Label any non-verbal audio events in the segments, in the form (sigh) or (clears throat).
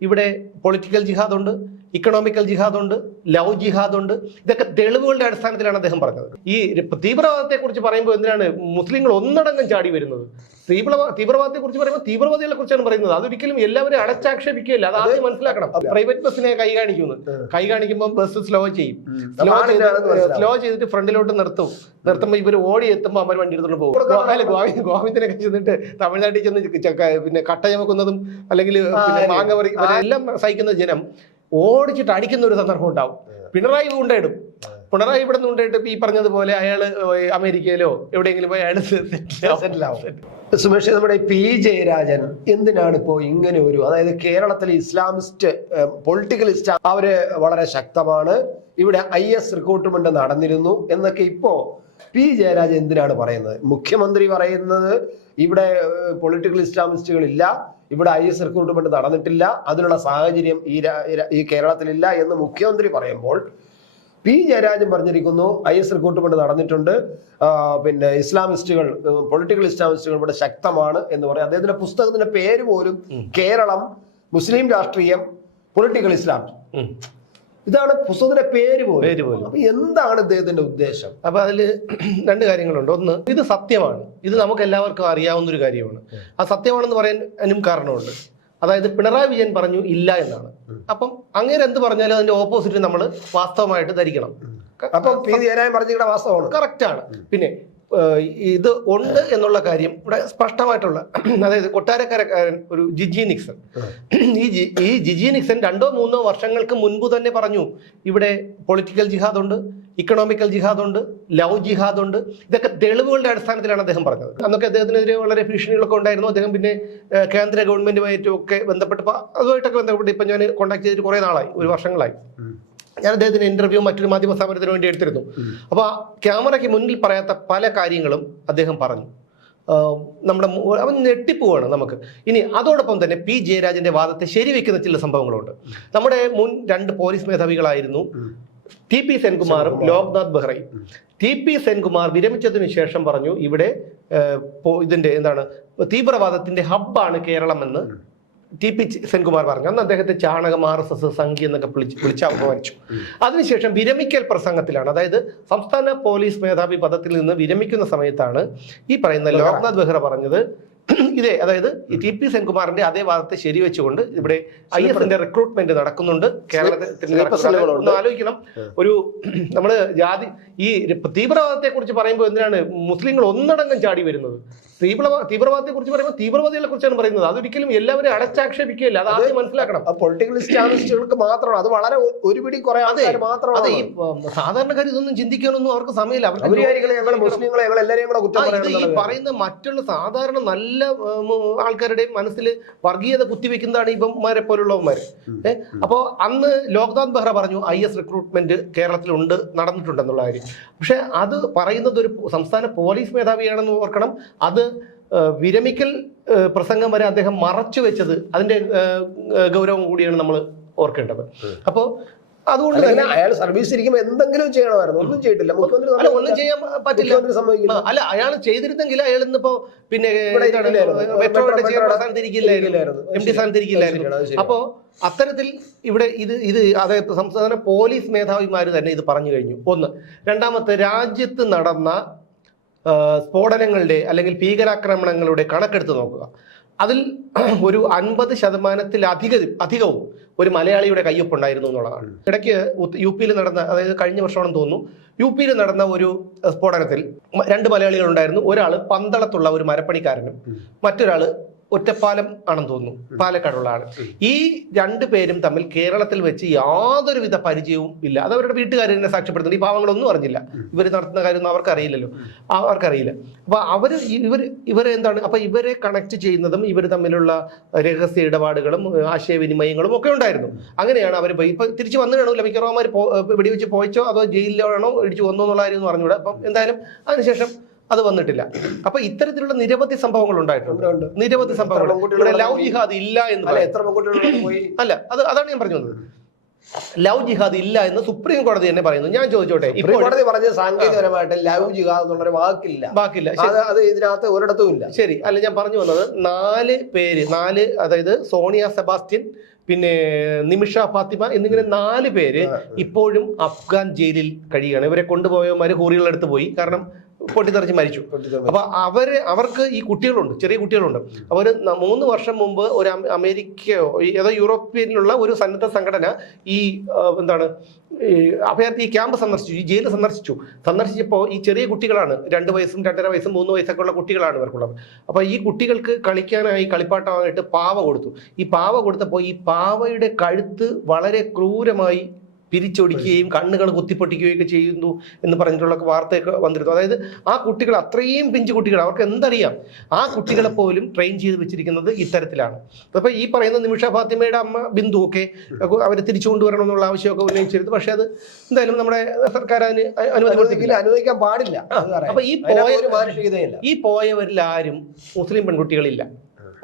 ഇവിടെ പൊളിറ്റിക്കൽ ജിഹാദ് ഉണ്ട്. ഇക്കണോമിക്കൽ ജിഹാദ് ഉണ്ട് ലവ് ജിഹാദ് ഉണ്ട് ഇതൊക്കെ തെളിവുകളുടെ അടിസ്ഥാനത്തിലാണ് അദ്ദേഹം പറഞ്ഞത്. ഈ തീവ്രവാദത്തെ കുറിച്ച് പറയുമ്പോൾ എന്തിനാണ് മുസ്ലിങ്ങൾ ഒന്നടങ്കം ചാടി വരുന്നത്? തീവ്രവാ തീവ്രവാദത്തെ കുറിച്ച് പറയുമ്പോൾ തീവ്രവാദികളെ കുറിച്ചാണ് പറയുന്നത്. അതൊരിക്കലും എല്ലാവരും അടച്ചാക്ഷേപിക്കുകയില്ല. അത് ആദ്യം മനസ്സിലാക്കണം. പ്രൈവറ്റ് ബസ്സിനെ കൈ കാണിക്കുന്നു. കൈ കാണിക്കുമ്പോൾ ബസ് സ്ലോ ചെയ്യും. സ്ലോ സ്ലോ ചെയ്തിട്ട് ഫ്രണ്ടിലോട്ട് നിർത്തും. നിർത്തുമ്പോൾ ഇവർ ഓടി എത്തുമ്പോൾ അവർ വണ്ടി എടുത്തോണ്ട് പോകും. അല്ല ഗോവിന്ദ് ഗോവിന്ദനൊക്കെ ചെന്നിട്ട് തമിഴ്നാട്ടിൽ ചെന്ന് പിന്നെ കട്ട ചമക്കുന്നതും അല്ലെങ്കിൽ മാങ്ങ എല്ലാം സഹിക്കുന്ന ജനം ഓടിച്ചിട്ട് അടിക്കുന്ന ഒരു സന്ദർഭം ഉണ്ടാവും. പിണറായി ഉണ്ടായിടും പിണറായി ഇവിടെ നിന്ന് ഉണ്ടായിട്ട് ഈ പറഞ്ഞതുപോലെ അയാൾ അമേരിക്കയിലോ എവിടെയെങ്കിലും പോയി അയാൾ സെറ്റിൽ ആവും സുമേഷ് നമ്മുടെ പി. ജയരാജൻ എന്തിനാണ് ഇപ്പോ ഇങ്ങനെ ഒരു അതായത് കേരളത്തിലെ ഇസ്ലാമിസ്റ്റ് പൊളിറ്റിക്കലിസ്റ്റ് അവർ വളരെ ശക്തമാണ്. ഇവിടെ ഐ എസ് റിക്രൂട്ട്മെന്റ് നടന്നിരുന്നു എന്നൊക്കെ ഇപ്പോ പി ജയരാജ് എന്തിനാണ് പറയുന്നത്? മുഖ്യമന്ത്രി പറയുന്നത് ഇവിടെ പൊളിറ്റിക്കൽ ഇസ്ലാമിസ്റ്റുകൾ ഇല്ല ഇവിടെ ഐ എസ് റിക്രൂട്ട്മെന്റ് നടന്നിട്ടില്ല അതിനുള്ള സാഹചര്യം ഈ കേരളത്തിൽ ഈ കേരളത്തിലില്ല എന്ന് മുഖ്യമന്ത്രി പറയുമ്പോൾ പി ജയരാജൻ പറഞ്ഞിരിക്കുന്നു ഐ എസ് റിക്രൂട്ട്മെന്റ് നടന്നിട്ടുണ്ട് പിന്നെ ഇസ്ലാമിസ്റ്റുകൾ പൊളിറ്റിക്കൽ ഇസ്ലാമിസ്റ്റുകൾ ഇവിടെ ശക്തമാണ് എന്ന് പറയും. അദ്ദേഹത്തിന്റെ പുസ്തകത്തിന്റെ പേര് പോലും കേരളം മുസ്ലിം രാഷ്ട്രീയം പൊളിറ്റിക്കൽ ഇസ്ലാം. ഇതാണ് പുസ്തകത്തിന്റെ പേര് പോലും. പേര് പോലും. അപ്പൊ എന്താണ് ഇദ്ദേഹത്തിന്റെ ഉദ്ദേശം? അപ്പൊ അതിൽ (clears throat) രണ്ട് കാര്യങ്ങളുണ്ട്. ഒന്ന് ഇത് സത്യമാണ്. ഇത് നമുക്ക് എല്ലാവർക്കും അറിയാവുന്ന ഒരു കാര്യമാണ് ആ സത്യമാണെന്ന് പറയാനും കാരണമുണ്ട്. അതായത് പിണറായി വിജയൻ പറഞ്ഞു ഇല്ല എന്നാണ്. അപ്പം അങ്ങനെ എന്ത് പറഞ്ഞാലും അതിന്റെ ഓപ്പോസിറ്റ് നമ്മൾ വാസ്തവമായിട്ട് ധരിക്കണം. അപ്പൊ പി. ജയരാജൻ പറഞ്ഞിരിക്കുന്ന വാസ്തവമാണ്. കറക്റ്റ് ആണ് പിന്നെ ഇത് ഉണ്ട് എന്നുള്ള കാര്യം ഇവിടെ സ്പഷ്ടമായിട്ടുള്ള അതായത് കൊട്ടാരക്കരക്കാരൻ ഒരു ജിജി നിക്സൺ. ഈ ഈ ജിജി നിക്സൺ രണ്ടോ മൂന്നോ വർഷങ്ങൾക്ക് മുൻപ് തന്നെ പറഞ്ഞു ഇവിടെ പൊളിറ്റിക്കൽ ജിഹാദ് ഉണ്ട് ഇക്കണോമിക്കൽ ജിഹാദ് ഉണ്ട് ലവ് ജിഹാദ് ഉണ്ട് ഇതൊക്കെ തെളിവുകളുടെ അടിസ്ഥാനത്തിലാണ് അദ്ദേഹം പറഞ്ഞത്. അന്നൊക്കെ അദ്ദേഹത്തിനെതിരെ വളരെ ഭീഷണികളൊക്കെ ഉണ്ടായിരുന്നു അദ്ദേഹം പിന്നെ കേന്ദ്ര ഗവൺമെന്റുമായിട്ടും ഒക്കെ ബന്ധപ്പെട്ടപ്പോൾ അതുമായിട്ടൊക്കെ ബന്ധപ്പെട്ട് ഇപ്പം ഞാൻ കോൺടാക്ട് ചെയ്തിട്ട് കുറേ നാളായി ഒരു വർഷങ്ങളായി. ഞാൻ അദ്ദേഹത്തിന്റെ ഇന്റർവ്യൂ മറ്റൊരു മാധ്യമ സ്ഥാപനത്തിന് വേണ്ടി എടുത്തിരുന്നു. അപ്പോൾ ആ ക്യാമറയ്ക്ക് മുന്നിൽ പറയാത്ത പല കാര്യങ്ങളും അദ്ദേഹം പറഞ്ഞു. നമ്മുടെ അവൻ ഞെട്ടിപ്പോവാണ് നമുക്ക്. ഇനി അതോടൊപ്പം തന്നെ പി ജയരാജന്റെ വാദത്തെ ശരിവെക്കുന്ന ചില സംഭവങ്ങളുണ്ട്. നമ്മുടെ മുൻ രണ്ട് പോലീസ് മേധാവികളായിരുന്നു ടി പി സെൻകുമാറും ലോക്നാഥ് ബെഹ്റയും. ടി പി സെൻകുമാർ വിരമിച്ചതിന് ശേഷം പറഞ്ഞു ഇവിടെ ഇതിന്റെ എന്താണ് തീവ്രവാദത്തിന്റെ ഹബ്ബാണ് കേരളമെന്ന് ടി പി സെൻകുമാർ പറഞ്ഞു. അന്ന് അദ്ദേഹത്തെ ചാണകം ആർ എസ് എസ് സംഘി എന്നൊക്കെ വിളിച്ച് വിളിച്ച് അപമാനിച്ചു അതിനുശേഷം വിരമിക്കൽ പ്രസംഗത്തിലാണ്. അതായത് സംസ്ഥാന പോലീസ് മേധാവി പദത്തിൽ നിന്ന് വിരമിക്കുന്ന സമയത്താണ് ഈ പറയുന്ന ലോക്നാഥ് ബെഹ്റ പറഞ്ഞത്. ഇതേ അതായത് ടി പി സെൻകുമാറിന്റെ അതേ വാദത്തെ ശരിവെച്ചുകൊണ്ട് ഇവിടെ ഐ എസിന്റെ റിക്രൂട്ട്മെന്റ് നടക്കുന്നുണ്ട്. കേരളത്തിൽ ഒന്ന് ആലോചിക്കണം. ഒരു നമ്മൾ ജാതി ഈ തീവ്രവാദത്തെ കുറിച്ച് പറയുമ്പോൾ എന്തിനാണ് മുസ്ലിങ്ങൾ ഒന്നടങ്കം ചാടി വരുന്നത്? തീവ്രവാ തീവ്രവാദത്തെ കുറിച്ച് പറയുമ്പോൾ തീവ്രവാദികളെ കുറിച്ചാണ് പറയുന്നത്. അതൊരിക്കലും എല്ലാവരും അടച്ചാക്ഷേപിക്കുകയില്ല. അത് ആദ്യം മനസ്സിലാക്കണം. പൊളിറ്റിക്കൽ ഇസ്ലാമിസ്റ്റുകൾക്ക് മാത്രമാണ്. അത് വളരെ ഒരുപിടി ഒരു പിടി കുറെ ആൾക്കാർ മാത്രമാണ്. ഈ സാധാരണക്കാർ ഇതൊന്നും ചിന്തിക്കാനൊന്നും അവർക്ക് സമയമില്ല. അവർക്ക് മുസ്ലിങ്ങളെ കൂടെ കുറ്റം ഈ പറയുന്ന മറ്റുള്ള സാധാരണ നല്ല ആൾക്കാരുടെയും മനസ്സിൽ വർഗീയത കുത്തിവെക്കുന്നതാണ് ഇവന്മാരെ പോലുള്ളവന്മാർ ഏഹ് അപ്പോൾ അന്ന് ലോക്നാഥ് ബെഹ്റ പറഞ്ഞു ഐ എസ് റിക്രൂട്ട്മെന്റ് കേരളത്തിലുണ്ട് നടന്നിട്ടുണ്ടെന്നുള്ള കാര്യം. പക്ഷെ അത് പറയുന്നത് ഒരു സംസ്ഥാന പോലീസ് മേധാവിയാണെന്ന് ഓർക്കണം. അത് വിരമിക്കൽ പ്രസംഗം വരെ അദ്ദേഹം മറച്ചു വെച്ചത് അതിന്റെ ഗൗരവം കൂടിയാണ് നമ്മൾ ഓർക്കേണ്ടത്. അപ്പോൾ അതുകൊണ്ട് തന്നെ അയാൾ സർവീസ് ഇരിക്കുമ്പോൾ എന്തെങ്കിലും ചെയ്യണമായിരുന്നു. ഒന്നും ചെയ്തിട്ടില്ല. മുഖ്യമന്ത്രി ഒന്നും ചെയ്യാൻ പറ്റില്ല. അല്ല അയാൾ ചെയ്തിരുന്നെങ്കിൽ അയാൾ ഇന്നിപ്പോ പിന്നെ. എം ഡി സ്ഥാനത്ത് ഇരിക്കില്ലായിരുന്നു. അത് ശരിയാണ്. അപ്പോ അത്തരത്തിൽ ഇവിടെ ഇത് ഇത് അതായത് സംസ്ഥാന പോലീസ് മേധാവിമാർ തന്നെ ഇത് പറഞ്ഞു കഴിഞ്ഞു. ഒന്ന് രണ്ടാമത്തെ രാജ്യത്ത് നടന്ന സ്ഫോടനങ്ങളുടെ അല്ലെങ്കിൽ ഭീകരാക്രമണങ്ങളുടെ കണക്കെടുത്ത് നോക്കുക. അതിൽ ഒരു അൻപത് ശതമാനത്തിലധികം അധികവും ഒരു മലയാളിയുടെ കയ്യൊപ്പുണ്ടായിരുന്നു എന്നുള്ളതാണ്. ഇടയ്ക്ക് യു പിയിൽ നടന്ന അതായത് കഴിഞ്ഞ വർഷമാണെന്ന് തോന്നുന്നു. യു പിയിൽ നടന്ന ഒരു സ്ഫോടനത്തിൽ രണ്ട് മലയാളികൾ ഉണ്ടായിരുന്നു ഒരാൾ പന്തളത്തുള്ള ഒരു മരപ്പണിക്കാരനും മറ്റൊരാൾ ഒറ്റപ്പാലം ആണെന്ന് തോന്നുന്നു. പാലക്കാടുള്ള ആൾ ഈ രണ്ടു പേരും തമ്മിൽ കേരളത്തിൽ വെച്ച് യാതൊരുവിധ പരിചയവും ഇല്ല. അത് അവരുടെ വീട്ടുകാർ തന്നെ സാക്ഷ്യപ്പെടുത്തുന്നു ഈ പാവങ്ങളൊന്നും അറിഞ്ഞില്ല. ഇവർ നടത്തുന്ന കാര്യമൊന്നും അവർക്കറിയില്ലല്ലോ. അവർക്കറിയില്ല. അപ്പൊ അവർ ഇവർ ഇവരെ എന്താണ് അപ്പൊ ഇവരെ കണക്ട് ചെയ്യുന്നതും ഇവർ തമ്മിലുള്ള രഹസ്യ ഇടപാടുകളും ആശയവിനിമയങ്ങളും ഒക്കെ ഉണ്ടായിരുന്നു. അങ്ങനെയാണ് അവർ ഇപ്പൊ തിരിച്ചു വന്നു കാണൂല മിക്കവാറും അവർ വെടിവെച്ച് പോയിച്ചോ അതോ ജയിലിലാണോ ഇടിച്ചു വന്നോ എന്നുള്ള കാര്യം അറിഞ്ഞൂടാ. അപ്പം എന്തായാലും അതിനുശേഷം അത് വന്നിട്ടില്ല. അപ്പൊ ഇത്തരത്തിലുള്ള നിരവധി സംഭവങ്ങൾ ഉണ്ടായിട്ടുണ്ട്. ഉണ്ട്, ഉണ്ട്. നിരവധി സംഭവങ്ങൾ. ലവ് ജിഹാദ് ഇല്ല എന്ന് അല്ല എത്ര അല്ല അത് അതാണ് ഞാൻ പറഞ്ഞു വന്നത് ലവ് ജിഹാദ് ഇല്ല എന്ന് സുപ്രീം കോടതി തന്നെ പറയുന്നു. ഞാൻ ചോദിച്ചോട്ടെ കോടതി പറഞ്ഞ സാങ്കേതികപരമായിട്ട് ലവ് ജിഹാദ് എന്നുള്ളൊരു വാക്കില്ല. വാക്കില്ല. അത് ഇതിനകത്ത് ഒരിടത്തും ഇല്ല. ശരി. അല്ല ഞാൻ പറഞ്ഞു വന്നത് നാല് പേര് നാല് അതായത് സോണിയ സെബാസ്റ്റ്യൻ പിന്നെ നിമിഷ ഫാത്തിമ എന്നിങ്ങനെ നാല് പേര് ഇപ്പോഴും അഫ്ഗാൻ ജയിലിൽ കഴിയുകയാണ്. ഇവരെ കൊണ്ടുപോയവന്മാര് ഹൂറികളെടുത്ത് പോയി. കാരണം പൊട്ടിത്തെറിച്ച് മരിച്ചു. അപ്പൊ അവർ അവർക്ക് ഈ കുട്ടികളുണ്ട് ചെറിയ കുട്ടികളുണ്ട്. അവർ മൂന്ന് വർഷം മുമ്പ് ഒരു അമേരിക്കയോ ഏതോ യൂറോപ്യനിലുള്ള ഒരു സന്നദ്ധ സംഘടന ഈ എന്താണ് ഈ അഭയാർത്ഥി ഈ ക്യാമ്പ് സന്ദർശിച്ചു ഈ ജയിൽ സന്ദർശിച്ചു. സന്ദർശിച്ചപ്പോൾ ഈ ചെറിയ കുട്ടികളാണ് രണ്ട് വയസ്സും രണ്ടര വയസ്സും മൂന്ന് വയസ്സൊക്കെ ഉള്ള കുട്ടികളാണ് ഇവർക്കുള്ളത്. അപ്പൊ ഈ കുട്ടികൾക്ക് കളിക്കാനായി കളിപ്പാട്ടമായിട്ട് പാവ കൊടുത്തു. ഈ പാവ കൊടുത്തപ്പോൾ ഈ പാവയുടെ കഴുത്ത് വളരെ ക്രൂരമായി പിരിച്ചൊടിക്കുകയും കണ്ണുകൾ കുത്തിപ്പൊട്ടിക്കുകയും ഒക്കെ ചെയ്യുന്നു എന്ന് പറഞ്ഞിട്ടുള്ള വാർത്തയൊക്കെ വന്നിരുന്നു. അതായത് ആ കുട്ടികൾ അത്രയും പിഞ്ചു കുട്ടികൾ അവർക്ക് എന്തറിയാം? ആ കുട്ടികളെ പോലും ട്രെയിൻ ചെയ്ത് വെച്ചിരിക്കുന്നത് ഇത്തരത്തിലാണ്. അപ്പൊ ഈ പറയുന്ന നിമിഷ ഫാത്തിമയുടെ അമ്മ ബിന്ദു ഒക്കെ അവരെ തിരിച്ചു കൊണ്ടുവരണം എന്നുള്ള ആവശ്യമൊക്കെ ഉന്നയിച്ചിരുന്നു. പക്ഷെ അത് എന്തായാലും നമ്മുടെ സർക്കാർ അതിന് അനുമതി അനുവദിക്കാൻ പാടില്ല. അപ്പൊ ഈ പോയ ഈ പോയവരിൽ ആരും മുസ്ലിം പെൺകുട്ടികളില്ല.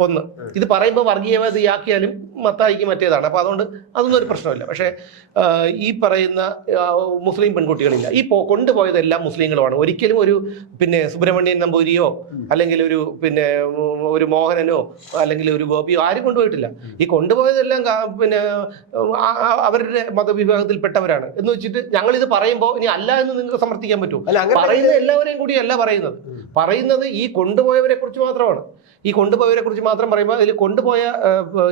ഒന്ന്. ഇത് പറയുമ്പോൾ വർഗീയവാദിയാക്കിയാലും മത്തായിക്ക് മറ്റേതാണ്. അപ്പോൾ അതുകൊണ്ട് അതൊന്നും ഒരു പ്രശ്നമില്ല. പക്ഷേ ഈ പറയുന്ന മുസ്ലിം പെൺകുട്ടികളില്ല. ഈ പോ കൊണ്ടുപോയതെല്ലാം മുസ്ലിങ്ങളുമാണ്. ഒരിക്കലും ഒരു പിന്നെ സുബ്രഹ്മണ്യൻ നമ്പൂരിയോ അല്ലെങ്കിൽ ഒരു പിന്നെ ഒരു മോഹനനോ അല്ലെങ്കിൽ ഒരു ഗോപിയോ ആരും കൊണ്ടുപോയിട്ടില്ല. ഈ കൊണ്ടുപോയതെല്ലാം പിന്നെ അവരുടെ മതവിഭാഗത്തിൽപ്പെട്ടവരാണ്. എന്ന് വെച്ചിട്ട് ഞങ്ങൾ ഇത് പറയുമ്പോൾ ഇനി അല്ല എന്ന് നിങ്ങൾക്ക് സമർത്ഥിക്കാൻ അങ്ങനെ പറയുന്ന എല്ലാവരെയും കൂടിയല്ല പറയുന്നത്. പറയുന്നത് ഈ കൊണ്ടുപോയവരെ കുറിച്ച് മാത്രമാണ്. ഈ കൊണ്ടുപോയവരെ കുറിച്ച് മാത്രം പറയുമ്പോൾ അതിൽ കൊണ്ടുപോയ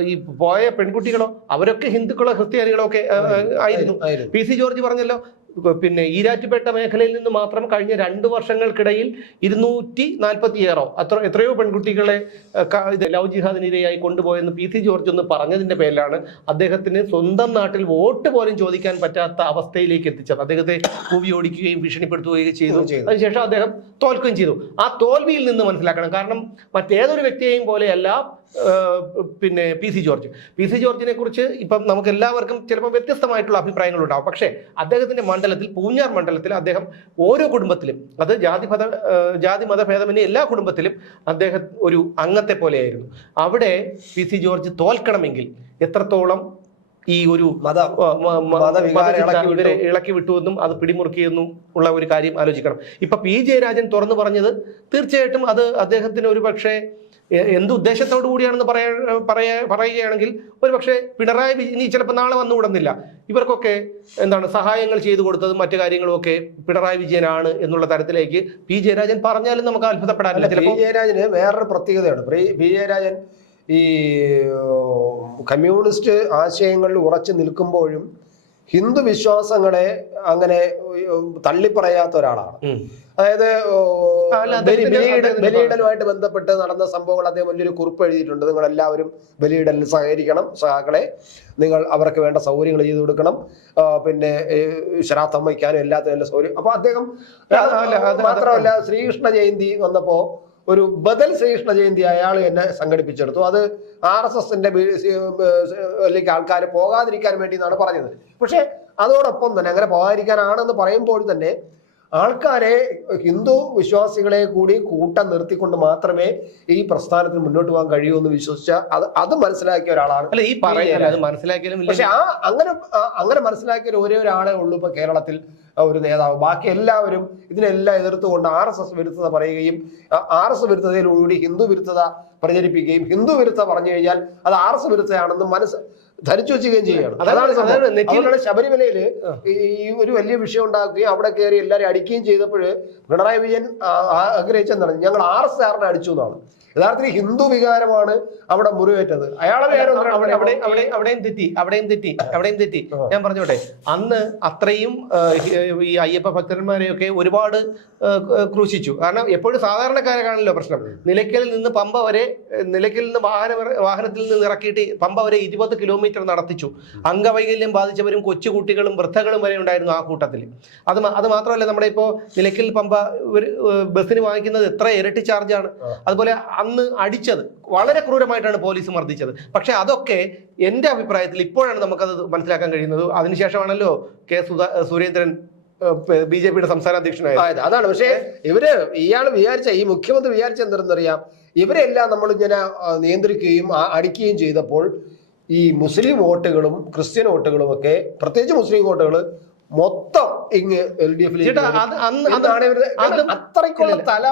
ഈ പോയ പെൺകുട്ടികളോ അവരൊക്കെ ഹിന്ദുക്കളോ ക്രിസ്ത്യാനികളോ ഒക്കെ ആയിരുന്നു. പി സി ജോർജ് പറഞ്ഞല്ലോ പിന്നെ ഈരാറ്റുപേട്ട മേഖലയിൽ നിന്ന് മാത്രം കഴിഞ്ഞ രണ്ട് വർഷങ്ങൾക്കിടയിൽ ഇരുന്നൂറ്റി നാൽപ്പത്തിയേറോ അത്ര എത്രയോ പെൺകുട്ടികളെ ഇത് ലവ് ജിഹാദിനിരയായി കൊണ്ടുപോയെന്ന് പി സി ജോർജ് ഒന്ന് പറഞ്ഞതിന്റെ പേരിലാണ് അദ്ദേഹത്തിന് സ്വന്തം നാട്ടിൽ വോട്ട് പോലും ചോദിക്കാൻ പറ്റാത്ത അവസ്ഥയിലേക്ക് എത്തിച്ചത്. അദ്ദേഹത്തെ കൂവി ഓടിക്കുകയും ഭീഷണിപ്പെടുത്തുകയും ചെയ്തു. അതിനുശേഷം അദ്ദേഹം തോൽക്കുകയും ചെയ്തു. ആ തോൽവിയിൽ നിന്ന് മനസ്സിലാക്കണം. കാരണം മറ്റേതൊരു വ്യക്തിയെയും പോലെയല്ല പിന്നെ P C George. P C ജോർജിനെ കുറിച്ച് ഇപ്പം നമുക്ക് എല്ലാവർക്കും ചിലപ്പോൾ വ്യത്യസ്തമായിട്ടുള്ള അഭിപ്രായങ്ങളുണ്ടാവും. പക്ഷേ അദ്ദേഹത്തിന്റെ മണ്ഡലത്തിൽ പൂഞ്ഞാർ മണ്ഡലത്തിൽ അദ്ദേഹം ഓരോ കുടുംബത്തിലും അത് ജാതി മത ജാതി മതഭേദമന്യേ എല്ലാ കുടുംബത്തിലും അദ്ദേഹം ഒരു അംഗത്തെ പോലെയായിരുന്നു അവിടെ പി സി ജോർജ് തോൽക്കണമെങ്കിൽ എത്രത്തോളം ഈ ഒരു ഇവരെ. ഇളക്കി വിട്ടുവെന്നും അത് പിടിമുറുക്കിയെന്നും ഉള്ള ഒരു കാര്യം ആലോചിക്കണം ഇപ്പൊ പി ജയരാജൻ തുറന്നു പറഞ്ഞത് തീർച്ചയായിട്ടും അത് അദ്ദേഹത്തിന് ഒരു പക്ഷേ എന്ത് ഉദ്ദേശത്തോടു കൂടിയാണെന്ന് പറയാ പറയാ പറയുകയാണെങ്കിൽ ഒരു പക്ഷേ പിണറായി വിജയൻ ഇനി ചിലപ്പോൾ നാളെ വന്നുകൂടുന്നില്ല ഇവർക്കൊക്കെ എന്താണ് സഹായങ്ങൾ ചെയ്തു കൊടുത്തതും മറ്റു കാര്യങ്ങളും ഒക്കെ പിണറായി വിജയനാണ് എന്നുള്ള തരത്തിലേക്ക് പി. ജയരാജൻ പറഞ്ഞാലും നമുക്ക് അത്ഭുതപ്പെടാനില്ല. പി. ജയരാജന് വേറൊരു പ്രത്യേകതയാണ്. പ്രി- പി. ജയരാജൻ ഈ കമ്മ്യൂണിസ്റ്റ് ആശയങ്ങളിൽ ഉറച്ചു നിൽക്കുമ്പോഴും ഹിന്ദു വിശ്വാസങ്ങളെ അങ്ങനെ തള്ളിപ്പറയാത്ത ഒരാളാണ്. അതായത് ബലിയിടലുമായിട്ട് ബന്ധപ്പെട്ട് നടന്ന സംഭവങ്ങൾ അദ്ദേഹം വലിയൊരു കുറിപ്പ് എഴുതിയിട്ടുണ്ട്. നിങ്ങൾ എല്ലാവരും ബലിയിടലിൽ സഹകരിക്കണം സഹാക്കളെ നിങ്ങൾ അവർക്ക് വേണ്ട സൗകര്യങ്ങൾ ചെയ്തു കൊടുക്കണം. പിന്നെ ശരാത്തമ്മയ്ക്കാനും ശ്രാദ്ധം വയ്ക്കാനും എല്ലാത്തിനും എല്ലാ സൗകര്യം. അപ്പൊ അദ്ദേഹം മാത്രമല്ല ശ്രീകൃഷ്ണ ജയന്തി വന്നപ്പോ ഒരു ബദൽ ശ്രീകൃഷ്ണ ജയന്തി അയാൾ എന്നെ സംഘടിപ്പിച്ചെടുത്തു. അത് ആർ എസ് എസിന്റെ അല്ലെങ്കിൽ ആൾക്കാർ പോകാതിരിക്കാൻ വേണ്ടി എന്നാണ് പറഞ്ഞത്. പക്ഷെ അതോടൊപ്പം തന്നെ അങ്ങനെ പോകാതിരിക്കാനാണെന്ന് പറയുമ്പോൾ തന്നെ ആൾക്കാരെ ഹിന്ദു വിശ്വാസികളെ കൂടി കൂട്ടം നിർത്തിക്കൊണ്ട് മാത്രമേ ഈ പ്രസ്ഥാനത്തിന് മുന്നോട്ട് പോകാൻ കഴിയൂ എന്ന് വിശ്വസിച്ച അത് അത് മനസ്സിലാക്കിയ ഒരാളാണ് അല്ല ഈ പറയുന്നത് മനസ്സിലാക്കിയാലും പക്ഷെ ആ അങ്ങനെ അങ്ങനെ മനസ്സിലാക്കിയ ഒരേ ഒരാളെ ഉള്ളൂ ഇപ്പൊ കേരളത്തിൽ ഒരു നേതാവ്. ബാക്കി എല്ലാവരും ഇതിനെല്ലാം എതിർത്തുകൊണ്ട് ആർ എസ് എസ് വിരുദ്ധത പറയുകയും ആർ എസ് വിരുദ്ധതയിലൂടി ഹിന്ദു വിരുദ്ധത പ്രചരിപ്പിക്കുകയും ഹിന്ദു വിരുദ്ധത പറഞ്ഞു കഴിഞ്ഞാൽ അത് ആർ എസ് വിരുദ്ധതയാണെന്ന് മനസ്സ് ധരിച്ചു വെച്ചുകയും ചെയ്യണം. അതാണ് അതുകൊണ്ടാണ് ശബരിമലയിൽ ഈ ഒരു വലിയ വിഷയം ഉണ്ടാക്കുകയും അവിടെ കയറി എല്ലാവരും അടിക്കുകയും ചെയ്തപ്പോൾ പിണറായി വിജയൻ ആ- ആ- ആഗ്രഹിച്ചെന്താണ് ഞങ്ങൾ ആർ എസ് ആറിനെ അടിച്ചു എന്നാണ്. യഥാർത്ഥത്തിൽ ഹിന്ദു വികാരമാണ് അവിടെ മുറിവേറ്റത്. അയാളെ അവിടെയും തെറ്റി അവിടെയും തെറ്റി അവിടെയും തെറ്റി. ഞാൻ പറഞ്ഞോട്ടെ അന്ന് അത്രയും ഈ അയ്യപ്പ ഭക്തന്മാരെയൊക്കെ ഒരുപാട് ക്രൂശിച്ചു. കാരണം എപ്പോഴും സാധാരണക്കാരൊക്കെയാണല്ലോ പ്രശ്നം. നിലയ്ക്കലിൽ നിന്ന് പമ്പ വരെ നിലയ്ക്കലിൽ നിന്ന് വാഹന വാഹനത്തിൽ നിന്ന് ഇറക്കിയിട്ട് പമ്പ വരെ ഇരുപത് കിലോമീറ്റർ നടത്തിച്ചു. അംഗവൈകല്യം ബാധിച്ചവരും കൊച്ചുകുട്ടികളും വൃദ്ധകളും വരെ ഉണ്ടായിരുന്നു ആ കൂട്ടത്തിൽ. അത് അത് മാത്രമല്ല നമ്മുടെ ഇപ്പോൾ നിലയ്ക്കൽ പമ്പ ബസ്സിന് വാങ്ങിക്കുന്നത് എത്ര ഇരട്ടി ചാർജാണ്. അതുപോലെ അന്ന് അടിച്ചത് വളരെ ക്രൂരമായിട്ടാണ് പോലീസ് മർദ്ദിച്ചത്. പക്ഷേ അതൊക്കെ എന്റെ അഭിപ്രായത്തിൽ ഇപ്പോഴാണ് നമുക്കത് മനസ്സിലാക്കാൻ കഴിയുന്നത്. അതിനുശേഷമാണല്ലോ K Sudha Surendran B J പിയുടെ സംസ്ഥാന അധ്യക്ഷനായത്. അതാണ്. പക്ഷേ ഇവർ ഇയാൾ വിചാരിച്ച ഈ മുഖ്യമന്ത്രി വിചാരിച്ച എന്തെന്നറിയാം? ഇവരെല്ലാം നമ്മൾ ഇങ്ങനെ ആ, നിയന്ത്രിക്കുകയും അടിക്കുകയും ചെയ്തപ്പോൾ ഈ മുസ്ലിം വോട്ടുകളും ക്രിസ്ത്യൻ വോട്ടുകളും ഒക്കെ പ്രത്യേകിച്ച് മുസ്ലിം വോട്ടുകൾ മൊത്തം ഇങ്ങ് എൽ ഡി എഫിൽ അത്രയ്ക്കുള്ള തല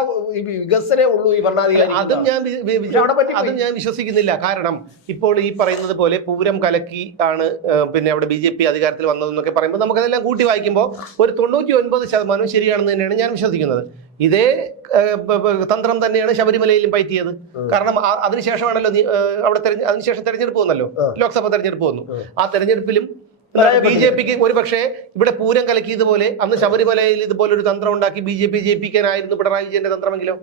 വികസനേ ഉള്ളൂ ഈ ഭരണാധികാരി അതും ഞാൻ അതും ഞാൻ വിശ്വസിക്കുന്നില്ല. കാരണം ഇപ്പോൾ ഈ പറയുന്നത് പോലെ പൂരം കലക്കി ആണ് പിന്നെ അവിടെ ബി ജെ പി അധികാരത്തിൽ വന്നതെന്നൊക്കെ പറയുമ്പോൾ നമുക്കതെല്ലാം കൂട്ടി വായിക്കുമ്പോൾ ഒരു തൊണ്ണൂറ്റി ഒൻപത് ശതമാനം ശരിയാണെന്ന് തന്നെയാണ് ഞാൻ വിശ്വസിക്കുന്നത്. ഇതേ തന്ത്രം തന്നെയാണ് ശബരിമലയിലും പയറ്റിയത്. കാരണം അതിനുശേഷമാണല്ലോ അവിടെ തെരഞ്ഞെ- അതിനുശേഷം തെരഞ്ഞെടുപ്പ് വന്നല്ലോ. ലോക്സഭാ തെരഞ്ഞെടുപ്പ് വന്നു. ആ. തെരഞ്ഞെടുപ്പിലും ബി ജെ പിക്ക് ഒരു പക്ഷേ ഇവിടെ പൂരം കലക്കിയതുപോലെ അന്ന് ശബരിമലയിൽ ഇതുപോലെ ഒരു തന്ത്രം ഉണ്ടാക്കി ബി ജെ പി ജയിപ്പിക്കാനായിരുന്നു പിണറായി വിജയന്റെ തന്ത്രമെങ്കിലോ?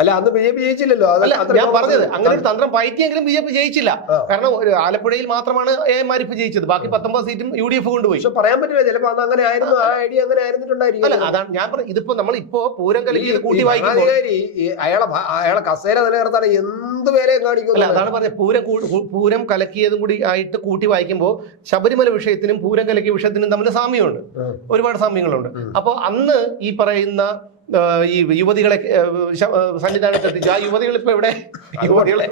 അല്ല അന്ന് ബി ജെ പി ജയിച്ചില്ലല്ലോ. അല്ല ഞാൻ പറഞ്ഞത് അങ്ങനെ ഒരു തന്ത്രം പയറ്റിയെങ്കിലും ബി ജെ പി ജയിച്ചില്ല. കാരണം ഒരു ആലപ്പുഴയിൽ മാത്രമാണ് എ എം ആരിഫ് ജയിച്ചത്. ബാക്കി പത്തൊമ്പത് സീറ്റും യു ഡി എഫ് കൊണ്ടുപോയി. പക്ഷെ പറയാൻ പറ്റില്ല ചിലപ്പോ അന്ന് അങ്ങനെ ആയിരുന്നു ആ ഐഡിയ അങ്ങനെ അല്ല അതാണ് ഞാൻ പറഞ്ഞത് ഇതിപ്പോ നമ്മൾ ഇപ്പോ പൂരം കലക്കി കൂട്ടി ഈ വായിക്കുമ്പോൾ അയാളെ അയാളെ കസേര നിലനിർത്താൻ എന്ത് പേരെയും അല്ല അതാണ് പറഞ്ഞത് പൂരം പൂരം കലക്കിയതും കൂടി ആയിട്ട് കൂട്ടി വായിക്കുമ്പോൾ ശബരിമല വിഷയത്തിനും പൂരം കലക്കിയ വിഷയത്തിനും തമ്മിൽ സാമ്യമുണ്ട്. ഒരുപാട് സാമ്യങ്ങളുണ്ട്. അപ്പോൾ അന്ന് ഈ പറയുന്ന ഈ യുവതികളെ സന്നിധാനത്ത് എത്തിച്ചു ആ യുവതികൾ ഇപ്പൊ ഇവിടെ യുവതികളെ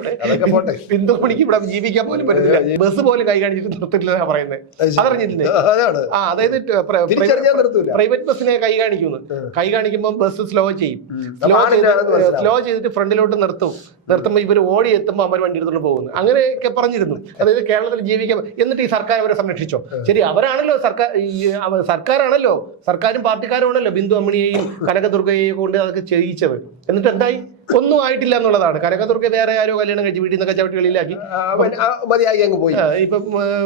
പിന്തുണിക്ക് ഇവിടെ ജീവിക്കാൻ പോലും പറ്റുന്നില്ല ബസ് പോലും കൈ കാണിച്ചിട്ട് നിർത്തിട്ടില്ല പറയുന്നത്. അതറിഞ്ഞിട്ടില്ലേ? ആ അതായത് പ്രൈവറ്റ് ബസ്സിനെ കൈ കാണിക്കുന്നു. കൈ കാണിക്കുമ്പോൾ ബസ് സ്ലോ ചെയ്യും. സ്ലോ ചെയ്ത് സ്ലോ ചെയ്തിട്ട് ഫ്രണ്ടിലോട്ട് നിർത്തും. നിർത്തുമ്പോൾ ഇവർ ഓടി എത്തുമ്പോൾ അവർ വണ്ടി എടുത്തുകൊണ്ട് പോകുന്നു. അങ്ങനെയൊക്കെ പറഞ്ഞിരുന്നു. അതായത് കേരളത്തിൽ ജീവിക്കാൻ എന്നിട്ട് ഈ സർക്കാർ അവരെ സംരക്ഷിച്ചോ? ശരി അവരാണല്ലോ സർക്കാർ സർക്കാരാണല്ലോ. സർക്കാരും പാർട്ടിക്കാരും ആണല്ലോ ബിന്ദു അമ്മിണിയെയും കനകദുർഗയെയും കൊണ്ട് അതൊക്കെ ചെയ്യിച്ചത് എന്നിട്ട് എന്തായി? ഒന്നും ആയിട്ടില്ല എന്നുള്ളതാണ്. കരകതുർക്കെ വേറെ ആരോ കല്യാണം കഴിച്ച് വീട്ടിൽ നിന്നൊക്കെ ചവിട്ടി വെളിയിലാക്കി. മതിയായി അങ്ങ് പോയി. ഇപ്പം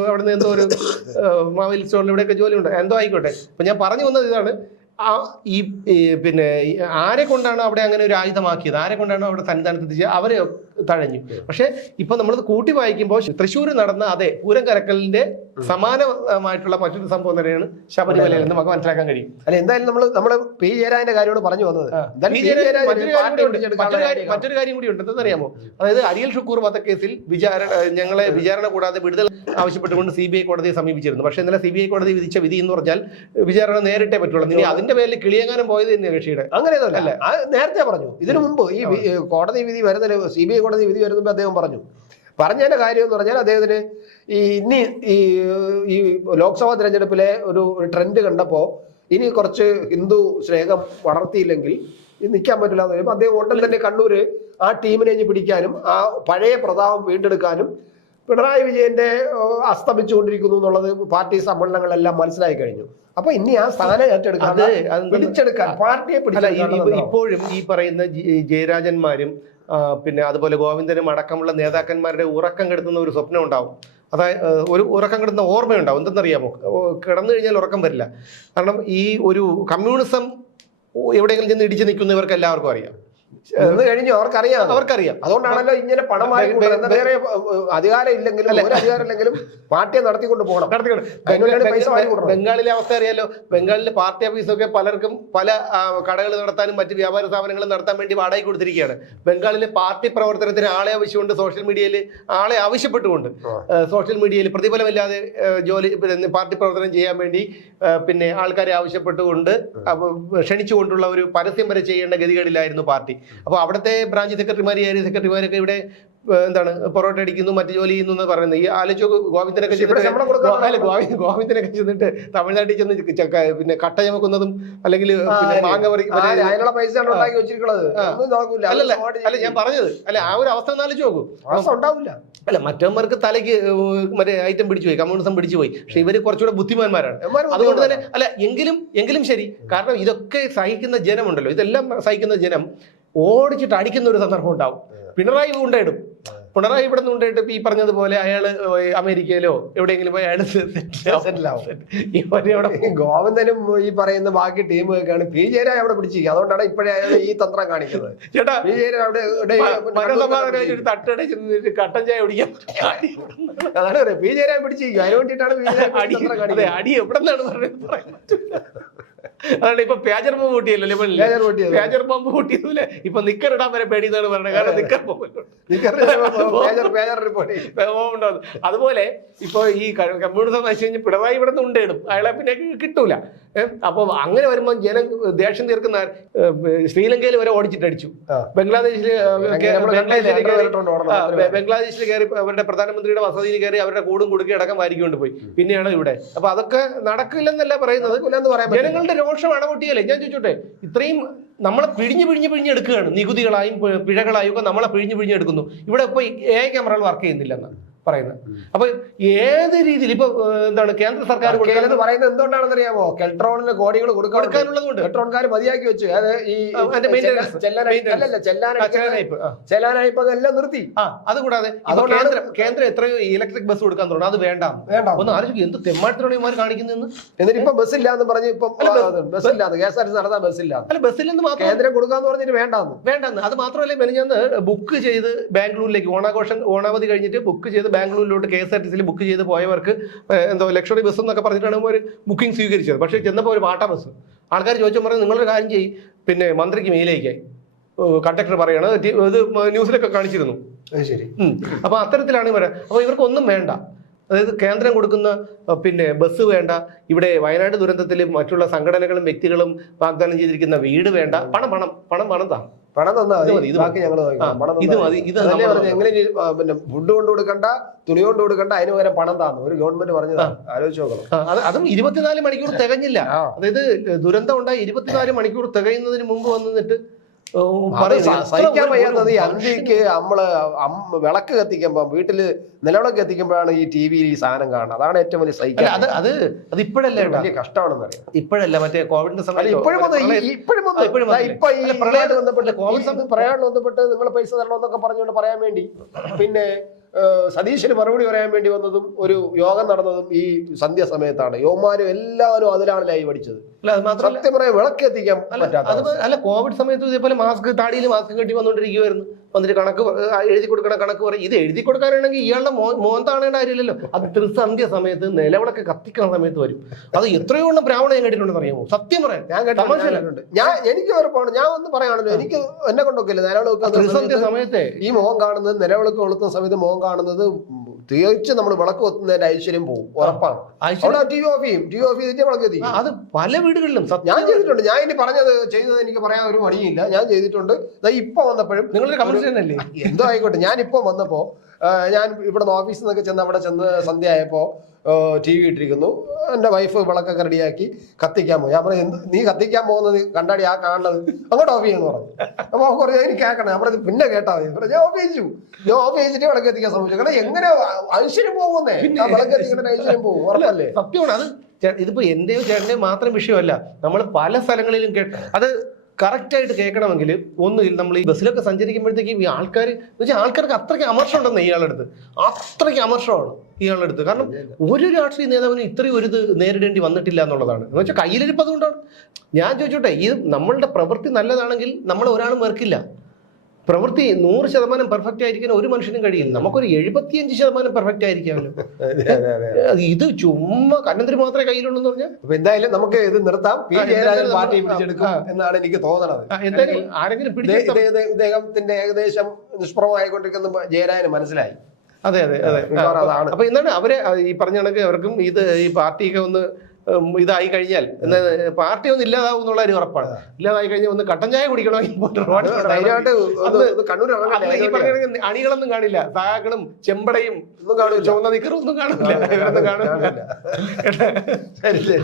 അവിടെ നിന്ന് എന്തോ ഒരു മാവിൽ മാവേലി സ്റ്റോറിൽ ഇവിടെയൊക്കെ ജോലിയുണ്ട് എന്തോ ആയിക്കോട്ടെ. അപ്പൊ ഞാൻ പറഞ്ഞു വന്നത് ഇതാണ് ആ ഈ ഈ പിന്നെ ആരെ കൊണ്ടാണ് അവിടെ അങ്ങനെ ഒരു ആയുധമാക്കിയത്? ആരെ കൊണ്ടാണ് അവിടെ സന്നിധാനത്ത് എത്തിച്ചത്? അവരെ തഴഞ്ഞു. പക്ഷെ ഇപ്പൊ നമ്മൾ കൂട്ടി വായിക്കുമ്പോൾ തൃശ്ശൂർ നടന്ന അതെ പൂരം കരക്കലിന്റെ സമാനമായിട്ടുള്ള മറ്റൊരു സംഭവം തന്നെയാണ് ശബരിമലയിൽ എന്ന് നമുക്ക് മനസ്സിലാക്കാൻ കഴിയും. അല്ല എന്തായാലും നമ്മൾ നമ്മൾ പി ജയരാജന്റെ കാര്യമാണ് പറഞ്ഞു വന്നത്. മറ്റൊരു കാര്യം കൂടി ഉണ്ട്. എന്തെന്നറിയാമോ അതായത് അരിയൽ ഷുക്കൂർ വധക്കേസിൽ വിചാരണ ഞങ്ങളെ വിചാരണ കൂടാതെ വിടുതൽ ആവശ്യപ്പെട്ടുകൊണ്ട് സി ബി ഐ കോടതിയെ സമീപിച്ചിരുന്നു. പക്ഷേ ഇന്നലെ സി ബി ഐ കോടതി വിധിച്ച വിധി എന്ന് പറഞ്ഞാൽ വിചാരണ നേരിട്ടേ പറ്റുള്ളൂ. ഇനി അതിന്റെ പേരിൽ കിളിയങ്ങാനം പോയത് കക്ഷിയുടെ. അങ്ങനെയൊന്നുമല്ല. നേരത്തെ പറഞ്ഞു. ഇതിനു മുമ്പ് ഈ കോടതി വിധി വരുന്ന സി ബി ഐ കോടതി വിധി വരുന്നപ്പോൾ അദ്ദേഹം പറഞ്ഞു. പറഞ്ഞതിന്റെ കാര്യം എന്ന് പറഞ്ഞാൽ അദ്ദേഹത്തിന് ഈ ഇനി ഈ ഈ ലോക്സഭാ തിരഞ്ഞെടുപ്പിലെ ഒരു ട്രെൻഡ് കണ്ടപ്പോൾ ഇനി കുറച്ച് ഹിന്ദു സ്നേഹം വളർത്തിയില്ലെങ്കിൽ നിൽക്കാൻ പറ്റില്ല എന്ന് പറയുമ്പോൾ അദ്ദേഹം ഉടൻ തന്നെ കണ്ണൂര് ആ ടീമിനെ ഇനി പിടിക്കാനും ആ പഴയ പ്രതാപം വീണ്ടെടുക്കാനും പിണറായി വിജയന്റെ അസ്തമിച്ചു അസ്തമിച്ചുകൊണ്ടിരിക്കുന്നു എന്നുള്ളത് പാർട്ടി സമ്മേളനങ്ങളെല്ലാം മനസ്സിലായി കഴിഞ്ഞു. അപ്പൊ ഇനി ആ സ്ഥാനം ഏറ്റെടുക്കാൻ പിടിച്ചെടുക്കാൻ പാർട്ടിയെ പിടിച്ചെടുക്കാൻ ഇപ്പോഴും ഈ പറയുന്ന ജയരാജന്മാരും പിന്നെ അതുപോലെ ഗോവിന്ദനും അടക്കമുള്ള നേതാക്കന്മാരുടെ ഉറക്കം കെടുത്തുന്ന ഒരു സ്വപ്നം ഉണ്ടാവും. അതായത് ഒരു ഉറക്കം കിടന്ന ഓർമ്മയുണ്ടാവും. എന്തെന്നറിയാമോ? കിടന്നു കഴിഞ്ഞാൽ ഉറക്കം വരില്ല. കാരണം ഈ ഒരു കമ്മ്യൂണിസം എവിടെയെങ്കിലും ചെന്ന് ഇടിച്ചു നിൽക്കുന്ന ഇവർക്ക് എല്ലാവർക്കും അറിയാം. എന്ന് കഴിഞ്ഞു അവർക്കറിയാം അവർക്കറിയാം. അതുകൊണ്ടാണല്ലോ ഇങ്ങനെ പണം വേറെ അധികാരം ഇല്ലെങ്കിലും ഒരു അധികാരം ഇല്ലെങ്കിലും പാർട്ടിയെ നടത്തിക്കൊണ്ട് പോകണം. നടത്തിക്കൊണ്ട്. ബംഗാളിലെ അവസ്ഥ അറിയാലോ? ബംഗാളിലെ പാർട്ടി ഓഫീസൊക്കെ പലർക്കും പല കടകൾ നടത്താനും മറ്റ് വ്യാപാര സ്ഥാപനങ്ങൾ നടത്താൻ വേണ്ടി വാടകയ്ക്ക് കൊടുത്തിരിക്കുകയാണ്. ബംഗാളിലെ പാർട്ടി പ്രവർത്തനത്തിന് ആളെ ആവശ്യമുണ്ട് സോഷ്യൽ മീഡിയയിൽ. ആളെ ആവശ്യപ്പെട്ടുകൊണ്ട് സോഷ്യൽ മീഡിയയിൽ പ്രതിഫലമില്ലാതെ ജോലി പാർട്ടി പ്രവർത്തനം ചെയ്യാൻ വേണ്ടി പിന്നെ ആൾക്കാരെ ആവശ്യപ്പെട്ടുകൊണ്ട് ക്ഷണിച്ചുകൊണ്ടുള്ള ഒരു പരസ്യം വരെ ചെയ്യേണ്ട ഗതികളിലായിരുന്നു പാർട്ടി. അപ്പോൾ അവിടുത്തെ ബ്രാഞ്ച് സെക്രട്ടറിമാർ ഏരിയ സെക്രട്ടറിമാരൊക്കെ ഇവിടെ എന്താണ് പൊറോട്ട അടിക്കുന്നു മറ്റു ജോലി ചെയ്യുന്നു എന്ന് പറയുന്നത്. ഈ ആലോചിച്ച് നോക്ക് ഗോവിന്ദനൊക്കെ ചെന്നിട്ട് ഗോവിന്ദനൊക്കെ ചെന്നിട്ട് തമിഴ്നാട്ടിൽ ചെന്ന് പിന്നെ കട്ട ചമക്കുന്നതും അല്ലെങ്കിൽ മാങ്ങ അല്ലല്ല അല്ല ഞാൻ പറഞ്ഞത് അല്ല ആ ഒരു അവസ്ഥ ഒന്ന് ആലോചിച്ച് നോക്കൂ. അവസ്ഥ ഉണ്ടാവില്ല. അല്ല മറ്റവന്മാർക്ക് തലയ്ക്ക് മറ്റേ ഐറ്റം പിടിച്ചു പോയി കമ്മ്യൂണിസം പിടിച്ചു പോയി. പക്ഷെ ഇവർ കുറച്ചുകൂടെ ബുദ്ധിമാന്മാരാണ്. അതുകൊണ്ട് തന്നെ. അല്ല എങ്കിലും എങ്കിലും ശരി. കാരണം ഇതൊക്കെ സഹിക്കുന്ന ജനമുണ്ടല്ലോ. ഇതെല്ലാം സഹിക്കുന്ന ജനം. ഓടിച്ചിട്ട് അടിക്കുന്ന ഒരു സന്ദർഭം ഉണ്ടാവും. പിണറായി ഉണ്ടായിടും പിണറായി ഇവിടെ നിന്ന് ഉണ്ടായിട്ട് ഈ പറഞ്ഞതുപോലെ അയാൾ അമേരിക്കയിലോ എവിടെയെങ്കിലും പോയി അയാൾ ഈ ഗോവിന്ദനും ഈ പറയുന്ന ബാക്കി ടീമൊക്കെയാണ് പി ജയരാജ് അവിടെ പിടിച്ചിരിക്കുക അതുകൊണ്ടാണ് ഇപ്പോഴേ അയാൾ ഈ തന്ത്രം കാണിക്കുന്നത്. ചേട്ടാ പി ജയരാജ് അവിടെ ഒരു കണ്ണൂരിൽ തട്ടട ചെന്നിട്ട് കട്ടൻ ചായ കുടിക്കാൻ അതാണ് പി ജയരാജ് പിടിച്ചിരിക്കുക അതിന് വേണ്ടിയിട്ടാണ് പി ജയരാജ് അടി എവിടെ നിന്നാണ് പറയുന്നത്? അതാണ് ഇപ്പൊ പേജർ ബോംബ് പൊട്ടിയല്ലോ പേജർ ബോംബ് കൂട്ടിയതിൽ ഇപ്പൊ നിക്കർ ഇടാൻ വരെ പേടിയെന്നാണ് പറയുന്നത് കാരണം knicker bomb pager pager report ഉണ്ടാകും അതുപോലെ ഇപ്പൊ ഈ കമ്മ്യൂണിസം നശിച്ചു കഴിഞ്ഞാൽ പിണറായി ഇവിടെ നിന്ന് ഉണ്ടേടും. അയാളെ പിന്നെ കിട്ടൂല. അപ്പൊ അങ്ങനെ വരുമ്പോൾ ജനം ദേഷ്യം തീർക്കുന്ന ശ്രീലങ്കയിൽ വരെ ഓടിച്ചിട്ടടിച്ചു. ബംഗ്ലാദേശിൽ ബംഗ്ലാദേശിൽ കയറി അവരുടെ പ്രധാനമന്ത്രിയുടെ വസതിയിൽ കയറി അവരുടെ കൂടും കുടുക്കി അടക്കം വാരിക്കൊണ്ട് പോയി. പിന്നെയാണ് ഇവിടെ. അപ്പൊ അതൊക്കെ നടക്കില്ലെന്നല്ല പറയുന്നത്. ജനങ്ങളുടെ രോഷം അണപൊട്ടിയല്ലേ ഞാൻ ചോദിച്ചോട്ടെ ഇത്രയും നമ്മളെ പിഴിഞ്ഞ് പിഴിഞ്ഞ് എടുക്കുകയാണ്. നികുതികളായും പിഴകളായും ഒക്കെ നമ്മളെ പിഴിഞ്ഞ് എടുക്കുന്നു. ഇവിടെ ഇപ്പൊ എ ക്യാമറകൾ വർക്ക് ചെയ്യുന്നില്ല എന്നാണ് പറയുന്നത്. അപ്പൊ ഏത് രീതിയിൽ ഇപ്പൊ എന്താണ് കേന്ദ്ര സർക്കാർ പറയുന്നത് എന്തുകൊണ്ടാണെന്ന് അറിയാമോ കെൽട്രോണിന് കോടികൾ കൊടുക്കാനുള്ളതുകൊണ്ട് കെൽട്രോൺകാർ മതിയാക്കി വെച്ചു. അത് ഈ ആ, അതിന്റെ maintenance. ചെല്ലാനായി Maintenance. അല്ലല്ല ആ, ചെല്ലാനായി ചെലനയിപ്പ്. ആ. ചെല്ലാനായി ഇപ്പൊ അതെല്ലാം നിർത്തി. അതുകൂടാതെ കേന്ദ്രം എത്രയോ ഇലക്ട്രിക് ബസ് കൊടുക്കാൻ തുടങ്ങും. അത് വേണ്ട. വേണ്ട. ഒന്ന് ആലോചിക്കും എന്ത് തെമ്മാറ്റത്തോടെ കാണിക്കുന്നു കാണിക്കുന്നതെന്ന്? എന്നിട്ട് ഇപ്പൊ ബസ് ഇല്ലാന്ന് പറഞ്ഞ് ഇപ്പൊ ബസ്- ഇല്ലാന്ന് കെ എസ് ആർ ടി നടത്താൻ ബസ് ഇല്ല അല്ല ബസ്സിൽ നിന്ന് മാത്രം കേന്ദ്രം കൊടുക്കാന്ന് പറഞ്ഞിട്ട് വേണ്ടാന്ന്. വേണ്ടെന്ന്. അത് മാത്രമല്ല മെനഞ്ഞാന്ന് ബുക്ക് ചെയ്ത് ബാംഗ്ലൂരിലേക്ക് ഓണാഘോഷം ഓണാവധി കഴിഞ്ഞിട്ട് ബുക്ക് ചെയ്ത് ബാംഗ്ലൂരിലോട്ട് കെ എസ് ആർ ടി സിയിൽ ബുക്ക് ചെയ്ത് പോയവർക്ക് എന്തോ ലക്ഷറി ബസ് എന്നൊക്കെ പറഞ്ഞിട്ടാണ് ഒരു ബുക്കിംഗ് സ്വീകരിച്ചത്. പക്ഷേ ചെന്നപ്പോൾ ഒരു വാട്ട ബസ് ആൾക്കാർ ചോദിച്ചു പറഞ്ഞു നിങ്ങളൊരു കാര്യം ചെയ്യും. പിന്നെ മന്ത്രിക്ക് മെയിലേക്ക് കണ്ടക്ടർ പറയാണ്. ടി- ഇത് ന്യൂസിലൊക്കെ കാണിച്ചിരുന്നു. ശരി. അപ്പോൾ അപ്പൊ അത്തരത്തിലാണ് ഇവരെ. അപ്പൊ ഇവർക്കൊന്നും വേണ്ട. അതായത് കേന്ദ്രം കൊടുക്കുന്ന പിന്നെ ബസ് വേണ്ട. ഇവിടെ വയനാട് ദുരന്തത്തിൽ മറ്റുള്ള സംഘടനകളും വ്യക്തികളും വാഗ്ദാനം ചെയ്തിരിക്കുന്ന വീട് വേണ്ട. പണം പണം പണം പണം താ. പണം തന്നാൽ ബാക്കി ഞങ്ങൾ പിന്നെ ഫുഡ് കൊണ്ട് കൊടുക്കണ്ട തുണി കൊണ്ട് കൊടുക്കണ്ട അതിന് പകരം പണം താന്നു. ഒരു ഗവൺമെന്റ് പറഞ്ഞതാണ് ആലോചിച്ച് നോക്കണം. അത് ഇരുപത്തിനാല് മണിക്കൂർ തികഞ്ഞില്ല. അതായത് ദുരന്തം ഉണ്ടായി ഇരുപത്തിനാല് മണിക്കൂർ തികയുന്നതിന് മുമ്പ് വന്ന് സഹിക്കാൻ വയ്യാത്തത് ഈ അന്തിക്ക് നമ്മൾ വിളക്ക് കത്തിക്കുമ്പോ വീട്ടിൽ നിലവിളക്ക് കത്തിക്കുമ്പോഴാണ് ഈ ടി വിയിൽ ഈ സാധനം കാണുന്നത്. അതാണ് ഏറ്റവും വലിയ സഹിക്കാൻ അത് അത് അത് ഇപ്പോഴല്ലേ വലിയ കഷ്ടമാണെന്ന് അറിയാം ഇപ്പോഴല്ല മറ്റേ കോവിഡിന്റെ സമയത്ത് ഇപ്പോഴും ഇപ്പോഴും? ഇപ്പൊ ഈ പ്രളയം- പ്രളയമായിട്ട് ബന്ധപ്പെട്ട് കോവിഡ് സമയത്ത് പ്രളയമായിട്ട് ബന്ധപ്പെട്ട് നിങ്ങൾ പൈസ തരണമെന്നൊക്കെ പറഞ്ഞുകൊണ്ട് പറയാൻ വേണ്ടി. പിന്നെ സതീശന് മറുപടി പറയാൻ വേണ്ടി വന്നതും ഒരു യോഗം നടന്നതും ഈ സന്ധ്യ സമയത്താണ്. യോമാരും എല്ലാവരും അതിലാണ് ലൈവ് അടിച്ചത്. സത്യം പറയാൻ വിളക്ക് എത്തിക്കാൻ അല്ല കോവിഡ് സമയത്ത് ഇതേപോലെ മാസ്ക് താടിയിൽ മാസ്ക് കെട്ടി വന്നുകൊണ്ടിരിക്കുവായിരുന്നു. വന്നിട്ട് കണക്ക് എഴുതി കൊടുക്കണ കണക്ക് പറയും. ഇത് എഴുതി കൊടുക്കാനാണെങ്കിൽ ഇയാളുടെ മോ മോൻ താണേണ്ട കാര്യമില്ലല്ലോ. അത് ത്രിസന്ധ്യ സമയത്ത് നിലവിളക്ക് കത്തിക്കുന്ന സമയത്ത് വരും. അത് എത്രയോ എണ്ണം ബ്രാഹ്മണ ഞാൻ കേട്ടിട്ടുണ്ടെന്ന് അറിയാമോ? സത്യം പറയാം. ഞാൻ കേട്ടിട്ടുണ്ട്, ഞാൻ ഞാൻ എനിക്ക് ഉറപ്പാണ്. ഞാൻ ഒന്ന് പറയാണല്ലോ എനിക്ക് എന്നെ കൊണ്ടൊക്കെ നിലവിളക്ക് ത്രിസന്ധ്യ സമയത്തെ ഈ മുഖം കാണുന്നത് നിലവിളക്ക് കൊളുത്തുന്ന സമയത്ത് മുഖം കാണുന്നത് തീർച്ചയായും നമ്മൾ വിളക്ക് കൊത്തുന്നതിന്റെ ഐശ്വര്യം പോകും ഉറപ്പാണ്. ടി വി ഓഫ് ചെയ്യും. ടി വി ഓഫ് ചെയ്തിട്ട് വിളക്ക് എത്തിക്കും. അത് പല വീടുകളിലും ഞാൻ ചെയ്തിട്ടുണ്ട്. ഞാൻ ഇനി പറഞ്ഞത് ചെയ്തത് എനിക്ക് പറയാൻ ഒരു മടിയില്ല ഞാൻ ചെയ്തിട്ടുണ്ട്. ഇപ്പൊ വന്നപ്പോഴും നിങ്ങളൊരു തന്നെ എന്തോ ആയിക്കോട്ടെ. ഞാൻ ഇപ്പൊ വന്നപ്പോ ഞാൻ ഇവിടെ ഓഫീസിൽ നിന്നൊക്കെ ചെന്ന് അവിടെ ചെന്ന് സന്ധ്യ ആയപ്പോ ടി വി ഇട്ടിരിക്കുന്നു. എന്റെ വൈഫ് വിളക്കൊക്കെ റെഡിയാക്കി കത്തിക്കാൻ പോയി. ഞാൻ പറഞ്ഞു എന്ത്? നീ കത്തിക്കാൻ പോകുന്നത് കണ്ടാടി ആ കാണുന്നത്? അങ്ങോട്ട് ഓഫ് ചെയ്യുന്നു പറഞ്ഞു. അപ്പൊ അവൻ പറഞ്ഞു എനിക്ക് കേൾക്കണം. ഞാൻ പറഞ്ഞു പിന്നെ കേട്ടാ മതി. ഞാൻ ഓഫ് ചെയ്യിച്ചു. ഞാൻ ഓഫ് ചെയ്തിട്ട് വിളക്ക് എത്തിക്കാൻ ശ്രമിച്ചു. കാരണം എങ്ങനെ ഐശ്വര്യം പോകുന്നേ. ഐശ്വര്യം പോകും ഉറപ്പല്ലേ? സത്യമാണ്. അത് ഇതിപ്പോ എന്റെയോ ചേട്ടന്റെയോ മാത്രം വിഷയമല്ല. നമ്മൾ പല സ്ഥലങ്ങളിലും കേട്ട് അത് കറക്റ്റ് ആയിട്ട് കേൾക്കണമെങ്കിൽ ഒന്നുകിൽ നമ്മൾ ഈ ബസ്സിലൊക്കെ സഞ്ചരിക്കുമ്പോഴത്തേക്കും ഈ ആൾക്കാർ എന്ന് വെച്ചാൽ ആൾക്കാർക്ക് അത്രയ്ക്ക് അമർഷം ഉണ്ടെന്ന് ഇയാളെടുത്ത്. അത്രയ്ക്ക് അമർഷമാണ് ഇയാളെടുത്ത്. കാരണം ഒരു രാഷ്ട്രീയ നേതാവിനും ഇത്രയും ഒരു ഇത് നേരിടേണ്ടി വന്നിട്ടില്ല എന്നുള്ളതാണ്. എന്ന് വെച്ചാൽ കയ്യിലിരിപ്പ് അതുകൊണ്ടാണ്. ഞാൻ ചോദിച്ചോട്ടെ ഇത് നമ്മളുടെ പ്രവൃത്തി നല്ലതാണെങ്കിൽ നമ്മൾ ഒരാളും വെറുക്കില്ല. പ്രവൃത്തി നൂറ് ശതമാനം പെർഫെക്റ്റ് ആയിരിക്കാൻ ഒരു മനുഷ്യനും കഴിയില്ല. നമുക്കൊരു എഴുപത്തിയഞ്ച് ശതമാനം പെർഫെക്റ്റ് ആയിരിക്കാമല്ലോ. (laughs) ഇത് ചുമ്മാ കന്നന്തിരി മാത്രമേ കയ്യിലുള്ളൂ എന്ന് പറഞ്ഞാൽ അപ്പൊ എന്തായാലും നമുക്ക് ഇത് നിർത്താം. പാർട്ടി പിടിച്ചെടുക്കാം എന്നാണ് എനിക്ക് തോന്നണത്. എന്തായാലും ആരെങ്കിലും ഇദ്ദേഹത്തിന്റെ ഏകദേശം നിഷ്പ്രഭമായിക്കൊണ്ടിരിക്കുന്ന ജയരാജന് മനസ്സിലായി. അതെ അതെ അതെ. അപ്പൊ എന്താണ് അവരെ ഈ പറഞ്ഞ കണക്ക് അവർക്കും ഇത് ഈ പാർട്ടിയൊക്കെ ഒന്ന് ഇതായി കഴിഞ്ഞാൽ. പാർട്ടി ഒന്ന് ഇല്ലാതാവും എന്നുള്ള ഒരു ഉറപ്പാണ്. ഇല്ലാതായി കഴിഞ്ഞാൽ ഒന്ന് കട്ടൻ ചായ കുടിക്കണമെങ്കിൽ അണികളൊന്നും കാണില്ല. സഹാക്കളും ചെമ്പടയും ഒന്നും കാണില്ല. ചുവന്ന നിക്കറും ഒന്നും കാണില്ല. ഇവരൊന്നും കാണില്ല. (laughs) ശരി ശരി.